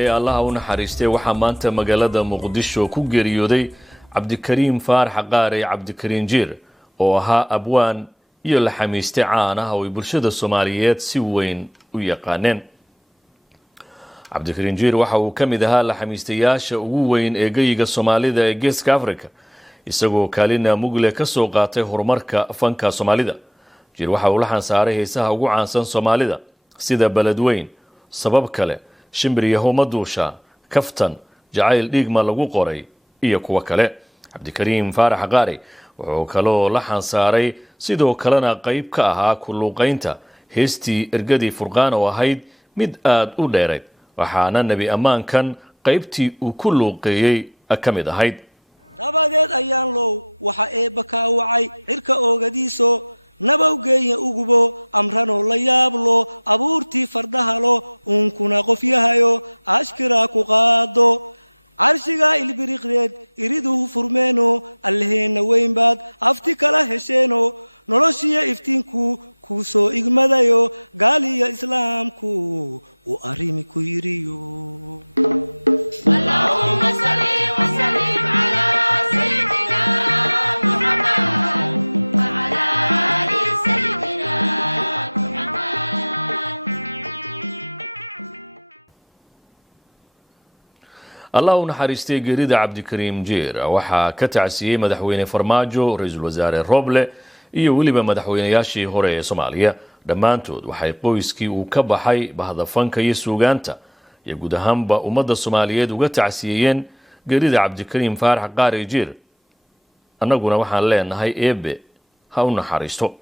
الله u naxariistay waxaa maanta magaalada Muqdisho ku geeriyooday Cabdikariim Faarax Qaari Cabdikariin Jiir oo ahaa abwaan iyo la xamiistay caan ah oo bulshada Soomaaliyeed si weyn u yaqaaneen. Cabdikariin Jiir waxa uu kamid ahaa la xamiistayaasha ugu weyn ee geyga Soomaalida ee Geeska Afrika isagoo kaalina mugle ka soo qaatay horumarka fanka Soomaalida. Jiir waxa uu la xansaaray heesaha ugu caansan Soomaalida sida Baladweyn, Sabab kale, Shimbiriyaho Maduusha, Kaftan, Jacayl Dhiigma lagu qoray iyo kuwa kale. Cabdikariim Faarax Qaari wuxuu kaloo la xansaaray sidoo kalena qayb ka ahaa ku luuqaynta heestii Ergadii Furqaan oo ahayd mid aad u dheereed waxaana nabi ammaankan qaybtii uu ku luuqeeyay ka mid ahayd. dabadeed ayaan low waxa eebba ka wacay cirka oogadiiso nabawgeeya ugubo amrano la yaablo abuurtii fardahalo unkuna qof yahayo ashkira ku qaado carshiga ilbiriqreed iriduhu furmeeno allaheena weynbaad afti kala hesheeno noloshiya iftiinku ku soo igmadayo gaaliya islaamku u arrimi ku yiriyo. Allahumma salli wa sallim ala sayyidina Muhammad wa ala ali sayyidina Muhammad. Allah u naxariistay geerida Cabdikariim Jiir waxaa ka tacsiyay madaxweyne Farmaajo, ra'iisul wasaare Roble iyo waliba madaxweynayaashii hore ee Soomaaliya. Dhammaantood waxay qoyskii uu ka baxay bahda fanka iyo suugaanta iyo guud ahaanba ummadda Soomaaliyeed uga tacsiyeen geerida Cabdikariim Faarax Qaari Jiir. Annaguna waxaan leenahay eebbe ha u naxariisto.